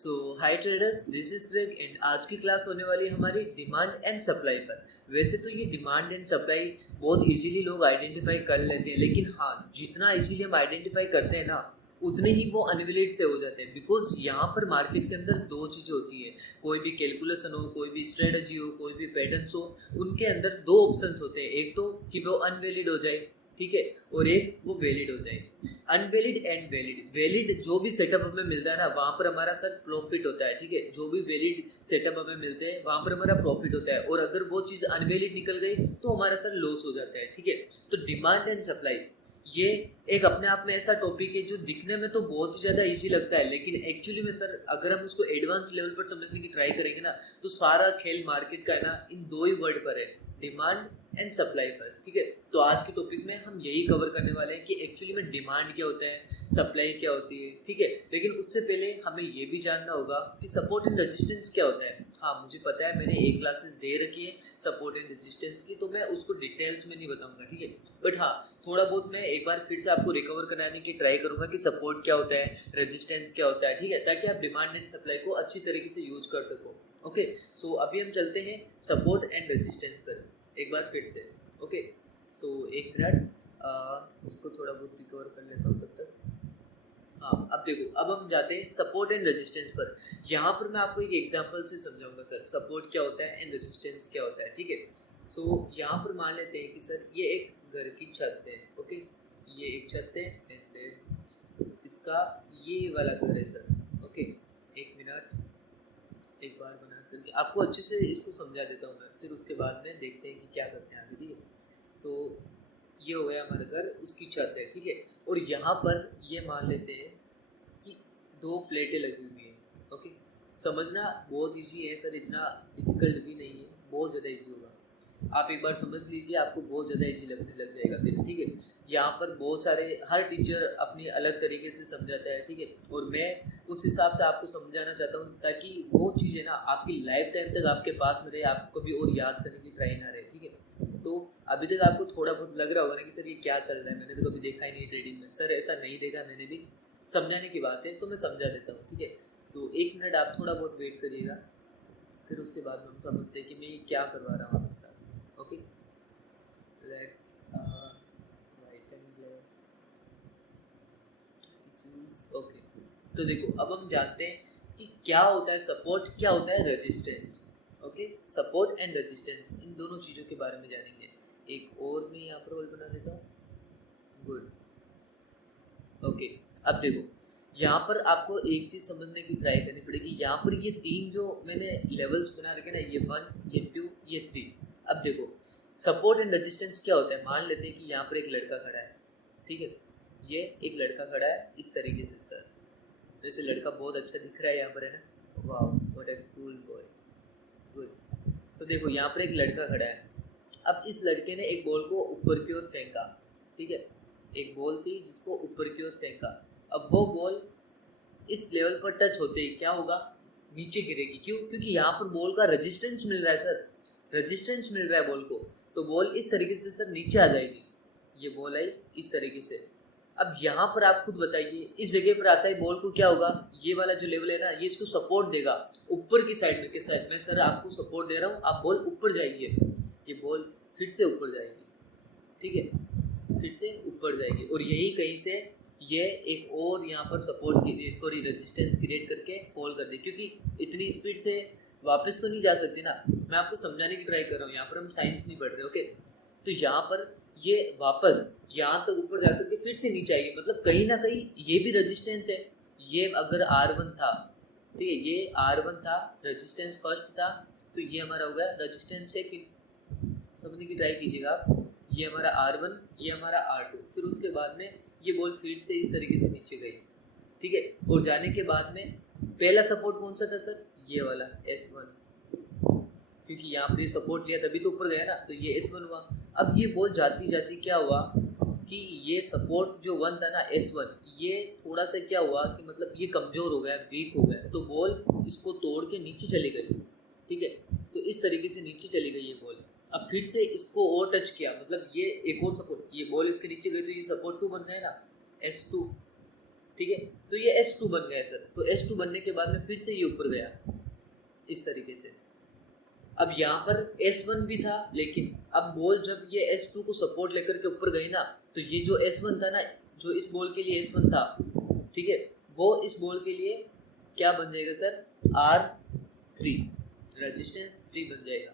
So hi traders, this is वेग and आज की क्लास होने वाली है हमारी डिमांड एंड सप्लाई पर। वैसे तो ये डिमांड एंड सप्लाई बहुत इजीली लोग आइडेंटिफाई कर लेते हैं, लेकिन हाँ, जितना इजीली हम आइडेंटिफाई करते हैं ना, उतने ही वो अनविलिड से हो जाते हैं। बिकॉज यहाँ पर मार्केट के अंदर दो चीज़ें होती है, कोई भी कैलकुलेशन हो, कोई भी स्ट्रेटजी हो, कोई भी पैटर्न्स हो, उनके अंदर दो ऑप्शंस होते हैं। एक तो कि वो अनवैलिड हो जाए, ठीक है, और एक वो वैलिड हो जाए। अनवैलिड एंड वैलिड, वैलिड जो भी सेटअप हमें मिलता है ना, वहां पर हमारा सर प्रॉफिट होता है, ठीक है। जो भी वैलिड सेटअप हमें मिलते हैं वहां पर हमारा प्रॉफिट होता है, और अगर वो चीज अनवैलिड निकल गई तो हमारा सर लॉस हो जाता है, ठीक है। तो डिमांड एंड सप्लाई ये एक अपने आप में ऐसा टॉपिक है जो दिखने में तो बहुत ही ज्यादा इजी लगता है, लेकिन एक्चुअली में सर अगर हम उसको एडवांस लेवल पर समझने की ट्राई करेंगे ना, तो सारा खेल मार्केट का है ना इन दो ही वर्ड पर है, डिमांड एंड सप्लाई पर, ठीक है। तो आज के टॉपिक में हम यही कवर करने वाले हैं कि एक्चुअली में डिमांड क्या होता है, सप्लाई क्या होती है, ठीक है। लेकिन उससे पहले हमें ये भी जानना होगा कि सपोर्ट एंड रेजिस्टेंस क्या होता है। हाँ, मुझे पता है मैंने एक क्लासेस दे रखी है सपोर्ट एंड रेजिस्टेंस की, तो मैं उसको डिटेल्स में नहीं बताऊंगा, ठीक है। बट हाँ, थोड़ा बहुत मैं एक बार फिर से आपको रिकवर कराने की ट्राई करूंगा कि सपोर्ट क्या होता है, रेजिस्टेंस क्या होता है, ठीक है, ताकि आप डिमांड एंड सप्लाई को अच्छी तरीके से यूज कर सको। ओके, सो अभी हम चलते हैं सपोर्ट एंड रेजिस्टेंस पर एक बार फिर से। ओके, सो एक मिनट, इसको थोड़ा बहुत रिकवर कर लेता हूँ तब तक। हाँ, अब देखो, अब हम जाते हैं सपोर्ट एंड रेजिस्टेंस पर। यहाँ पर मैं आपको एक एग्जांपल से समझाऊंगा सर सपोर्ट क्या होता है एंड रेजिस्टेंस क्या होता है, ठीक है। सो यहाँ पर मान लेते हैं कि सर ये एक घर की छत है, ओके, ये एक छत है एंड इसका ये वाला घर है सर, ओके। एक मिनट, एक बार बना करके आपको अच्छे से इसको समझा देता हूँ मैं, फिर उसके बाद में देखते हैं कि क्या करते हैं आगे, ठीक है। तो ये हो गया हमारा घर, उसकी छत है, ठीक है। और यहाँ पर ये मान लेते हैं कि दो प्लेटें लगी हुई हैं, ओके। समझना बहुत इजी है सर, इतना डिफिकल्ट भी नहीं है, बहुत ज़्यादा इजी होगा। आप एक बार समझ लीजिए, आपको बहुत ज़्यादा इजी लगने लग जाएगा फिर, ठीक है। यहाँ पर बहुत सारे, हर टीचर अपनी अलग तरीके से समझाता है, ठीक है, और मैं उस हिसाब से आपको समझाना चाहता हूँ ताकि वो चीज़ें ना आपकी लाइफ टाइम तक आपके पास में रहे, आपको कभी और याद करने की ट्राई ना रहे, ठीक है। तो अभी तक आपको थोड़ा बहुत लग रहा होगा ना कि सर ये क्या चल रहा है, मैंने तो कभी देखा ही नहीं ट्रेडिंग में। सर ऐसा नहीं देखा मैंने भी, समझाने की बात है तो मैं समझा देता हूँ, ठीक है। तो एक मिनट आप थोड़ा बहुत वेट करिएगा, फिर उसके बाद हम समझते हैं कि मैं क्या करवा रहा हूँ आपके साथ। Okay, let's write and blur issues. Okay, तो देखो अब हम जानते हैं कि क्या होता है सपोर्ट, क्या होता है resistance. Okay, support and resistance, इन दोनों चीज़ों के बारे में जानेंगे। एक और मैं यहाँ पर रोल बना देता हूँ, गुड। ओके, अब देखो यहाँ पर आपको एक चीज़ समझने की ट्राई करनी पड़ेगी। यहाँ पर ये तीन जो मैंने लेवल्स बना रखे ना, ये 1, ये 2, ये 3। अब देखो सपोर्ट एंड रेजिस्टेंस क्या होता है। मान लेते हैं कि यहाँ पर एक लड़का खड़ा है, ठीक है, ये एक लड़का खड़ा है इस तरीके से सर, जैसे लड़का बहुत अच्छा दिख रहा है यहाँ पर, है ना, वाह what a cool boy, good. तो देखो यहाँ पर एक लड़का खड़ा है, अब इस लड़के ने एक बॉल को ऊपर की ओर फेंका, ठीक है, एक बॉल थी जिसको ऊपर की ओर फेंका। अब वो बॉल इस लेवल पर टच होते ही क्या होगा, नीचे गिरेगी। क्यों? क्योंकि यहाँ पर बॉल का रेजिस्टेंस मिल रहा है सर, रेजिस्टेंस मिल रहा है बॉल को, तो बॉल इस तरीके से सर नीचे आ जाएगी। ये बॉल आई इस तरीके से। अब यहाँ पर आप खुद बताइए, इस जगह पर आता है बॉल को क्या होगा, ये वाला जो लेवल है ना, ये इसको सपोर्ट देगा ऊपर की साइड में। किस साइड में सर, आपको सपोर्ट दे रहा हूँ, आप बॉल ऊपर जाएगी, ये बॉल फिर से ऊपर जाएगी, ठीक है, फिर से ऊपर जाएगी, और यही कहीं से ये एक और यहाँ पर सपोर्ट की, सॉरी, रेजिस्टेंस क्रिएट करके फॉल कर दे, क्योंकि इतनी स्पीड से वापस तो नहीं जा सकती ना। मैं आपको समझाने की ट्राई कर रहा हूँ, यहाँ पर हम साइंस नहीं पढ़ रहे, ओके। तो यहाँ पर ये वापस यहाँ तक ऊपर जाकर के फिर से नीचे आएगी, मतलब कहीं ना कहीं ये भी रेजिस्टेंस है। ये अगर R1 था, ठीक है, ये R1 था, रेजिस्टेंस फर्स्ट था, तो ये हमारा हो गया रेजिस्टेंस सेकंड। समझने की ट्राई कीजिएगा आप, ये हमारा R1, ये हमारा R2, फिर उसके बाद में ये बॉल फील्ड से इस तरीके से नीचे गई, ठीक है। और जाने के बाद में पहला सपोर्ट कौन सा था सर, ये वाला S1, क्योंकि यहाँ पर ये सपोर्ट लिया तभी तो ऊपर गया ना, तो ये S1 हुआ। अब ये बॉल जाती जाती क्या हुआ कि ये सपोर्ट जो 1 था ना, S1, ये थोड़ा सा क्या हुआ कि मतलब ये कमजोर हो गया, वीक हो गया, तो बॉल इसको तोड़ के नीचे चली गई, ठीक है। तो इस तरीके से नीचे चली गई ये बॉल। अब फिर से इसको और टच किया, मतलब ये एक और सपोर्ट, ये बॉल इसके नीचे गई तो ये सपोर्ट 2 बन गया ना, S2, ठीक है। तो ये S2 बन गया सर। तो S2 बनने के बाद में फिर से ये ऊपर गया इस तरीके से। अब यहाँ पर S1 भी था, लेकिन अब बॉल जब ये S2 को सपोर्ट लेकर के ऊपर गई ना, तो ये जो S1 था ना, जो इस बॉल के लिए S1 था, ठीक है, वो इस बॉल के लिए क्या बन जाएगा सर, R3, रेजिस्टेंस 3 बन जाएगा,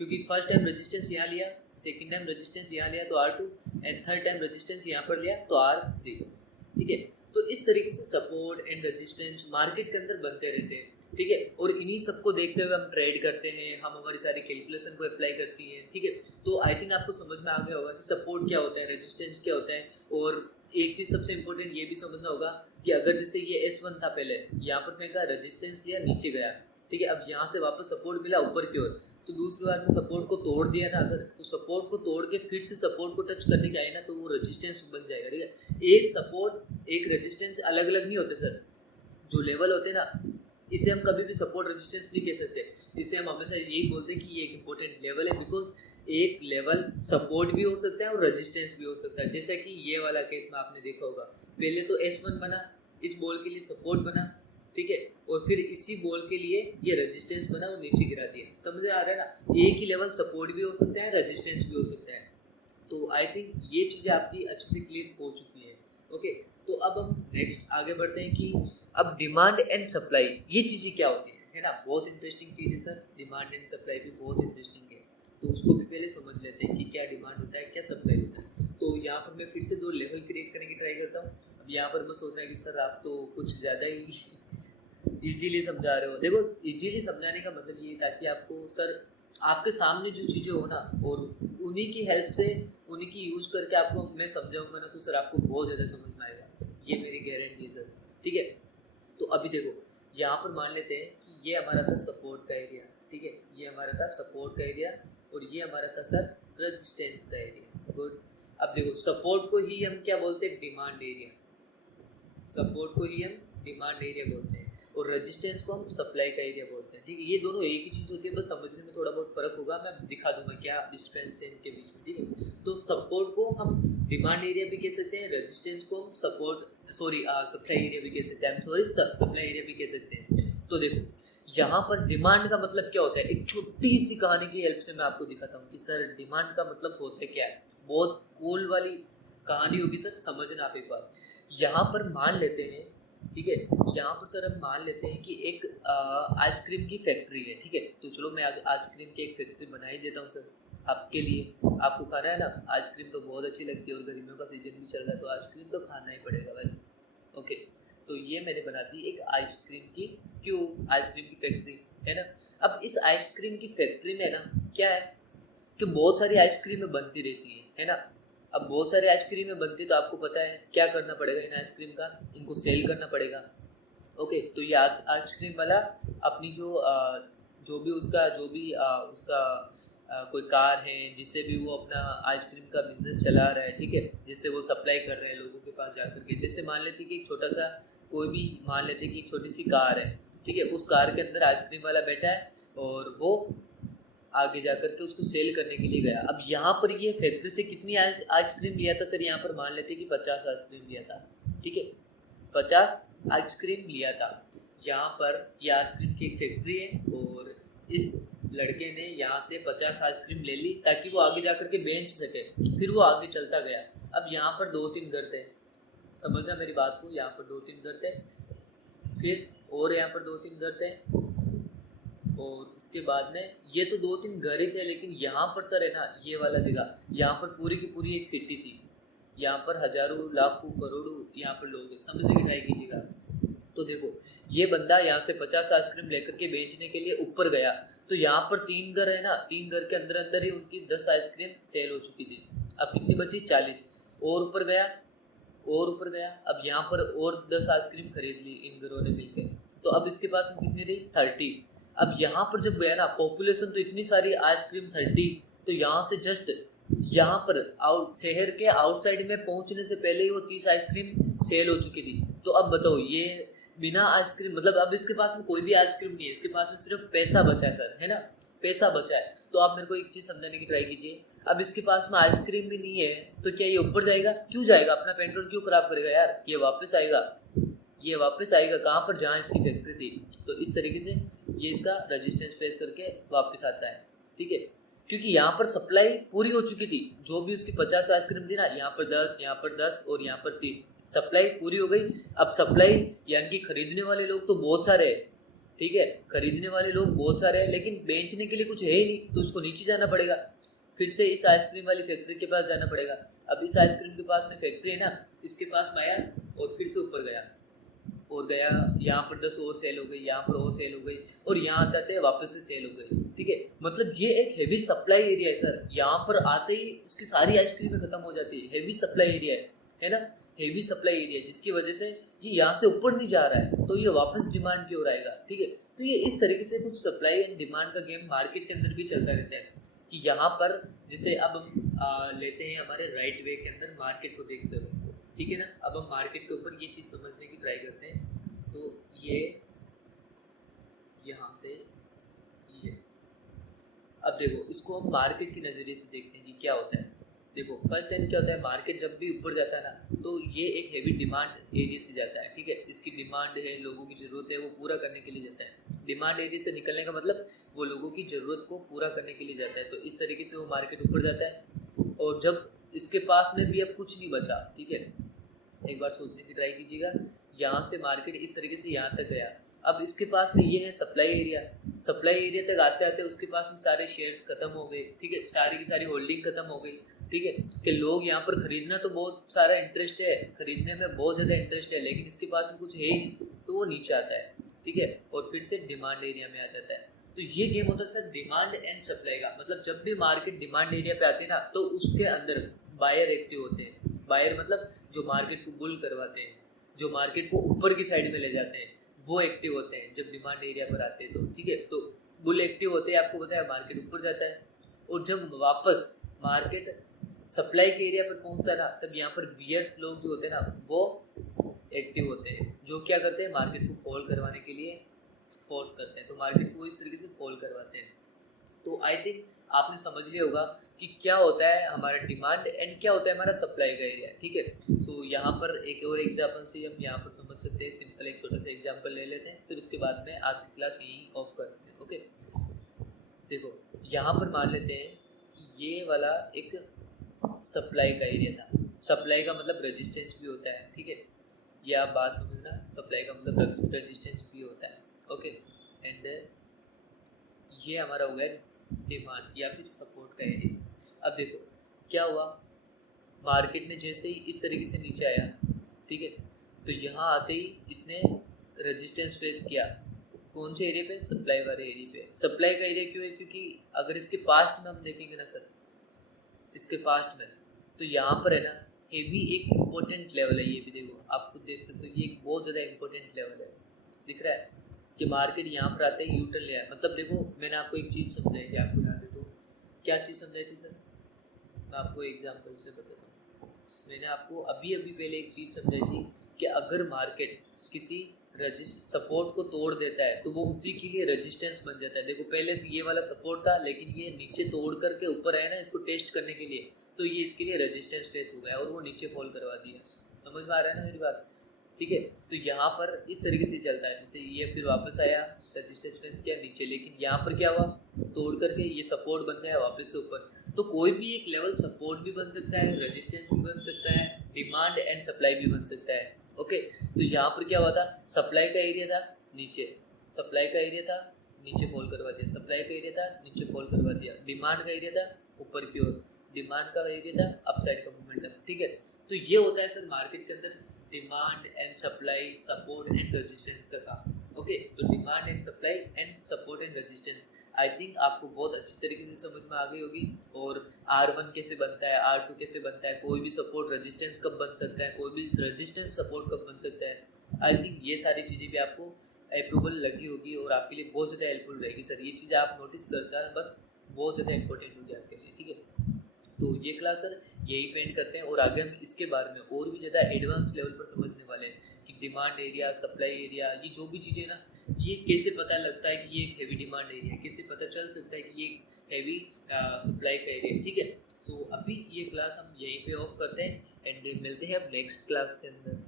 क्योंकि फर्स्ट टाइम रेजिस्टेंस यहाँ लिया, सेकंड टाइम रेजिस्टेंस यहाँ लिया तो R2, and third time resistance यहाँ पर लिया तो R3, ठीक है। तो इस तरीके से सपोर्ट एंड रेजिस्टेंस मार्केट के अंदर बनते रहते हैं, ठीक है। और इन्हीं सबको देखते हुए हम ट्रेड करते हैं, हम हमारी सारी कैलकुलेशन को अप्लाई करती हैं, ठीक है। तो आई थिंक आपको समझ में आ गया होगा कि सपोर्ट क्या होता है, रेजिस्टेंस क्या होता है। और एक चीज़ सबसे इंपॉर्टेंट ये भी समझना होगा कि अगर जैसे ये S1 था, पहले यहाँ पर फेंका, रेजिस्टेंस लिया, नीचे गया, ठीक है, अब यहाँ से वापस सपोर्ट मिला ऊपर की ओर, तो दूसरी बार में सपोर्ट को तोड़ दिया ना अगर, तो सपोर्ट को तोड़ के फिर से सपोर्ट को टच करने के आए ना, तो वो रेजिस्टेंस बन जाएगा, ठीक है। एक सपोर्ट एक रेजिस्टेंस अलग अलग नहीं होते सर, जो लेवल होते हैं ना, इसे हम कभी भी सपोर्ट रेजिस्टेंस नहीं कह सकते, इसे हम हमेशा यही बोलते हैं कि ये एक इंपॉर्टेंट लेवल है, बिकॉज एक लेवल सपोर्ट भी हो सकता है और रेजिस्टेंस भी हो सकता है। जैसा कि ये वाला केस में आपने देखा होगा, पहले तो S1 बना, इस बॉल के लिए सपोर्ट बना, ठीक है, और फिर इसी बॉल के लिए ये रेजिस्टेंस बना और नीचे गिरा दिया। समझ आ रहा है ना, एक ही लेवल सपोर्ट भी हो सकता है, रेजिस्टेंस भी हो सकता है। तो आई थिंक ये चीज़ें आपकी अच्छे से क्लियर हो चुकी है, ओके। तो अब हम नेक्स्ट आगे बढ़ते हैं कि अब डिमांड एंड सप्लाई ये चीज़ें क्या होती है ना, बहुत इंटरेस्टिंग चीज़ है सर, डिमांड एंड सप्लाई भी बहुत इंटरेस्टिंग है। तो उसको भी पहले समझ लेते हैं कि क्या डिमांड होता है, क्या सप्लाई होता है। तो यहाँ पर मैं फिर से 2 लेवल क्रिएट करने की ट्राई करता हूँ। अब यहाँ पर बस होता है कि सर आप तो कुछ ज़्यादा ही इजीली समझा रहे हो। देखो, इजीली समझाने का मतलब ये था कि आपको सर आपके सामने जो चीज़ें हो ना, और उन्हीं की हेल्प से, उन्हीं की यूज़ करके आपको मैं समझाऊंगा ना, तो सर आपको बहुत ज़्यादा समझ में आएगा, ये मेरी गारंटी है सर, ठीक है। तो अभी देखो, यहाँ पर मान लेते हैं कि ये हमारा था सपोर्ट का एरिया, ठीक है, ये हमारा था सपोर्ट का एरिया, और ये हमारा था सर रेजिस्टेंस का एरिया, गुड। अब देखो, सपोर्ट को ही हम क्या बोलते हैं, डिमांड एरिया, सपोर्ट को ही हम डिमांड एरिया बोलते हैं, और रेजिस्टेंस को हम सप्लाई का एरिया बोलते हैं, ठीक है। ये दोनों एक ही चीज़ होती है, बस समझने में थोड़ा बहुत फर्क होगा, मैं दिखा दूंगा क्या डिफरेंस है इनके बीच में, ठीक है। तो सपोर्ट को हम डिमांड एरिया भी कह सकते हैं, रेजिस्टेंस को हम सप्लाई एरिया भी कह सकते हैं, सप्लाई एरिया भी कह सकते हैं। तो देखो, यहाँ पर डिमांड का मतलब क्या होता है, एक छोटी सी कहानी की हेल्प से मैं आपको दिखाता हूँ कि सर डिमांड का मतलब होता है क्या है। बहुत कूल वाली कहानी होगी सर, समझना आप एक बार। यहाँ पर मान लेते हैं, ठीक है, यहाँ पर सर हम मान लेते हैं कि एक आइसक्रीम की फैक्ट्री है, ठीक है। तो चलो मैं आइसक्रीम की एक फैक्ट्री बना ही देता हूँ सर आपके लिए। आपको खाना है ना आइसक्रीम, तो बहुत अच्छी लगती है, और गर्मियों का सीजन भी चल रहा है, तो आइसक्रीम तो खाना ही पड़ेगा भाई, ओके। तो ये मैंने बना दी एक आइसक्रीम की आइसक्रीम की फैक्ट्री, है ना। अब इस आइसक्रीम की फैक्ट्री में ना क्या है कि बहुत सारी आइसक्रीमें बनती रहती है ना। अब बहुत सारी आइसक्रीमें बनती, तो आपको पता है क्या करना पड़ेगा इन आइसक्रीम का, इनको सेल करना पड़ेगा, ओके। तो ये आइसक्रीम वाला अपनी जो भी उसका कोई कार है, जिससे भी वो अपना आइसक्रीम का बिजनेस चला रहा है, ठीक है, जिससे वो सप्लाई कर रहे हैं लोगों के पास जाकर के। जैसे मान लेते कि एक छोटा सा मान लेते कि एक छोटी सी कार है, ठीक है, उस कार के अंदर आइसक्रीम वाला बैठा है, और वो आगे जाकर के उसको सेल करने के लिए गया। अब यहाँ पर ये फैक्ट्री से कितनी आइसक्रीम लिया था सर, यहाँ पर मान लेते कि 50 आइसक्रीम लिया था, ठीक है, 50 आइसक्रीम लिया था। यहाँ पर यह आइसक्रीम की एक फैक्ट्री है, और इस लड़के ने यहाँ से 50 आइसक्रीम ले ली ताकि वो आगे जाकर के बेच सके। फिर वो आगे चलता गया। अब यहाँ पर 2-3 घर थे, समझना मेरी बात को, यहाँ पर 2-3 घर थे, फिर और यहाँ पर 2-3 घर थे, और उसके बाद में ये तो 2-3 घर ही थे, लेकिन यहाँ पर सर है ना, ये वाला जगह, यहाँ पर पूरी की पूरी एक सिटी थी। यहाँ पर हजारों लाखों करोड़ों यहाँ पर लोग हैं, समझने की ट्राई कीजिएगा। तो देखो, ये बंदा यहाँ से 50 आइसक्रीम लेकर के बेचने के लिए ऊपर गया, तो यहाँ पर 3 घर है ना, 3 घर के अंदर अंदर ही उनकी 10 आइसक्रीम सेल हो चुकी थी। अब कितनी बची, 40, और ऊपर गया, और ऊपर गया। अब यहाँ पर और 10 आइसक्रीम खरीद ली इन घरों ने मिलकर, तो अब इसके पास में कितनी रही, 30। अब यहाँ पर जब गया ना, पॉपुलेशन तो इतनी सारी, आइसक्रीम 30, तो यहाँ से जस्ट यहाँ पर शहर के आउटसाइड में पहुँचने से पहले ही वो 30 आइसक्रीम सेल हो चुकी थी। तो अब बताओ, ये बिना आइसक्रीम, मतलब अब इसके पास में कोई भी आइसक्रीम नहीं है, इसके पास में सिर्फ पैसा बचा है सर, है ना। पैसा बचा है। तो आप मेरे को एक चीज़ समझाने की ट्राई कीजिए, अब इसके पास में आइसक्रीम भी नहीं है तो क्या ये ऊपर जाएगा? क्यों जाएगा? अपना पेट्रोल क्यों खराब करेगा यार? ये वापस आएगा, ये वापस आएगा कहाँ पर? जहाँ इसकी फैक्ट्री थी। तो इस तरीके से ये इसका रेजिस्टेंस फेस करके वापस आता है, ठीक है। क्योंकि यहाँ पर सप्लाई पूरी हो चुकी थी, जो भी उसकी 50 आइसक्रीम थी ना, यहाँ पर 10, यहाँ पर 10 और यहाँ पर 30, सप्लाई पूरी हो गई। अब सप्लाई यानी कि खरीदने वाले लोग तो बहुत सारे हैं, ठीक है, खरीदने वाले लोग बहुत सारे हैं, लेकिन बेचने के लिए कुछ है ही नहीं, तो उसको नीचे जाना पड़ेगा, फिर से इस आइसक्रीम वाली फैक्ट्री के पास जाना पड़ेगा। अब इस आइसक्रीम के पास में फैक्ट्री है ना, इसके पास में आया और फिर से ऊपर गया और गया, यहाँ पर 10 और सेल हो गई, यहाँ पर और सेल हो गई, और यहाँ आते आते वापस से सेल हो गई, ठीक है। मतलब ये एक हेवी सप्लाई एरिया है सर, यहाँ पर आते ही उसकी सारी आइसक्रीमें खत्म हो जाती है, हेवी सप्लाई एरिया है ना, हेवी सप्लाई एरिया, जिसकी वजह से ये यहाँ से ऊपर नहीं जा रहा है, तो ये वापस डिमांड की ओर आएगा, ठीक है। तो ये इस तरीके से कुछ सप्लाई एंड डिमांड का गेम मार्केट के अंदर भी चलता रहता है, कि यहाँ पर जैसे अब हम लेते हैं हमारे राइट वे के अंदर मार्केट को देखते हुए, ठीक है ना। अब हम मार्केट के ऊपर ये चीज़ समझने की ट्राई करते हैं। तो ये यहाँ से ये, अब देखो इसको हम मार्केट के नज़रिए से देखते हैं कि क्या होता है। देखो फर्स्ट टाइम क्या होता है, मार्केट जब भी ऊपर जाता है ना, तो ये एक हेवी डिमांड एरिया से जाता है, ठीक है। इसकी डिमांड है, लोगों की ज़रूरत है, वो पूरा करने के लिए जाता है। डिमांड एरिया से निकलने का मतलब वो लोगों की ज़रूरत को पूरा करने के लिए जाता है, तो इस तरीके से वो मार्केट ऊपर जाता है। और जब इसके पास में भी अब कुछ नहीं बचा, ठीक है, एक बार सोचने की ट्राई कीजिएगा, यहाँ से मार्केट इस तरीके से यहाँ तक गया, अब इसके पास में ये है सप्लाई एरिया, सप्लाई एरिया तक आते आते उसके पास में सारे शेयर्स खत्म हो गए, ठीक है, सारी की सारी होल्डिंग खत्म हो गई, ठीक है, कि लोग यहाँ पर खरीदना तो बहुत सारा इंटरेस्ट है, खरीदने में बहुत ज़्यादा इंटरेस्ट है, लेकिन इसके पास में कुछ है ही नहीं, तो वो नीचे आता है, ठीक है, और फिर से डिमांड एरिया में आ जाता है। तो ये गेम होता है सर डिमांड एंड सप्लाई का, मतलब जब भी मार्केट डिमांड एरिया पे आती है ना, तो उसके अंदर बायर एक्टिव होते हैं। बायर मतलब जो मार्केट को बुल करवाते हैं, जो मार्केट को ऊपर की साइड में ले जाते हैं, वो एक्टिव होते हैं जब डिमांड एरिया पर आते हैं, तो ठीक है। तो बुल एक्टिव होते हैं, आपको पता है, मार्केट ऊपर जाता है, और जब वापस मार्केट सप्लाई के एरिया पर पहुंचता है ना, तब यहाँ पर बियर्स लोग जो होते हैं ना, वो एक्टिव होते हैं, जो क्या करते हैं, मार्केट को फॉल करवाने के लिए फोर्स करते हैं, तो मार्केट को इस तरीके से फॉल करवाते हैं। तो आई थिंक आपने समझ लिया होगा कि क्या होता है हमारा डिमांड एंड क्या होता है हमारा सप्लाई का एरिया, ठीक है। सो यहाँ पर एक और एग्जांपल से हम यहाँ पर समझ सकते हैं, सिंपल एक छोटा सा एग्जांपल ले लेते हैं, फिर उसके बाद में आज की क्लास यहीं ऑफ करते हैं, ओके। देखो यहाँ पर मान लेते हैं कि ये वाला एक सप्लाई का एरिया था, सप्लाई का मतलब रेजिस्टेंस भी होता है, ठीक है, ये आप बात समझना, सप्लाई का मतलब रेजिस्टेंस भी होता है, ओके। एंड ये हमारा हो गया डिमांड या फिर सपोर्ट का एरिया। अब देखो क्या हुआ, मार्केट ने जैसे ही इस तरीके से नीचे आया, ठीक है, तो यहाँ आते ही इसने रेजिस्टेंस फेस किया, कौन से एरिया पे, सप्लाई वाले एरिया पे। सप्लाई का एरिया क्यों है, क्योंकि अगर इसके पास्ट में हम देखेंगे ना सर, इसके पास्ट में, तो यहाँ पर है ना हेवी एक इम्पोर्टेंट लेवल है, ये भी देखो आप खुद देख सकते हो, ये एक बहुत ज़्यादा इम्पोर्टेंट लेवल है, दिख रहा है कि मार्केट यहाँ पर आते ही यूटर्न ले आया। मतलब देखो मैंने आपको एक चीज़ समझाई थी, आपको याद है तो क्या चीज़ समझाई थी सर, मैं आपको एग्जांपल से बताता हूँ। मैंने आपको अभी अभी पहले एक चीज़ समझाई थी कि अगर मार्केट किसी सपोर्ट को तोड़ देता है तो वो उसी के लिए रेजिस्टेंस बन जाता है। देखो पहले तो ये वाला सपोर्ट था, लेकिन ये नीचे तोड़ करके ऊपर आया ना इसको टेस्ट करने के लिए, तो ये इसके लिए रेजिस्टेंस फेस हो गया और वो नीचे फॉल करवा दिया। समझ में आ रहा है ना मेरी बात, ठीक है। तो यहाँ पर इस तरीके से चलता है, जैसे ये फिर वापस आया, रेजिस्टेंस फेस किया नीचे, लेकिन यहाँ पर क्या हुआ, तोड़ करके ये सपोर्ट बन गया वापस से ऊपर। तो कोई भी एक लेवल सपोर्ट भी बन सकता है, रेजिस्टेंस भी बन सकता है, डिमांड एंड सप्लाई भी बन सकता है, ओके। तो यहाँ पर क्या हुआ था, सप्लाई का एरिया था नीचे, सप्लाई का एरिया था नीचे फॉल करवा दिया, सप्लाई का एरिया था नीचे फॉल करवा दिया, डिमांड का एरिया था ऊपर की ओर, डिमांड का एरिया था अपसाइड का मोमेंटम, ठीक है। तो ये होता है सर मार्केट के अंदर demand and supply, support and resistance का काम, ओके। तो demand and supply and support and resistance I think आपको बहुत अच्छी तरीके से समझ में आ गई होगी। और R1 कैसे बनता है, R2 कैसे बनता है, कोई भी सपोर्ट रेजिस्टेंस कब बन सकता है, कोई भी रेजिस्टेंस सपोर्ट कब बन सकता है, आई थिंक ये सारी चीज़ें भी आपको अप्रूवल लगी होगी और आपके लिए बहुत ज़्यादा हेल्पफुल रहेगी सर। ये चीज़ें आप नोटिस करता है, बस बहुत ज़्यादा इंपॉर्टेंट होगी आपके लिए, ठीक है। तो ये क्लास सर यही पेंट करते हैं और आगे हम इसके बारे में और भी ज़्यादा एडवांस लेवल पर समझने वाले हैं कि डिमांड एरिया, सप्लाई एरिया, ये जो भी चीज़ें ना, ये कैसे पता लगता है कि ये एक हैवी डिमांड एरिया है, कैसे पता चल सकता है कि ये एक हैवी सप्लाई का एरिया है, ठीक है। सो अभी ये क्लास हम यहीं पे ऑफ करते हैं एंड मिलते हैं अब नेक्स्ट क्लास के अंदर।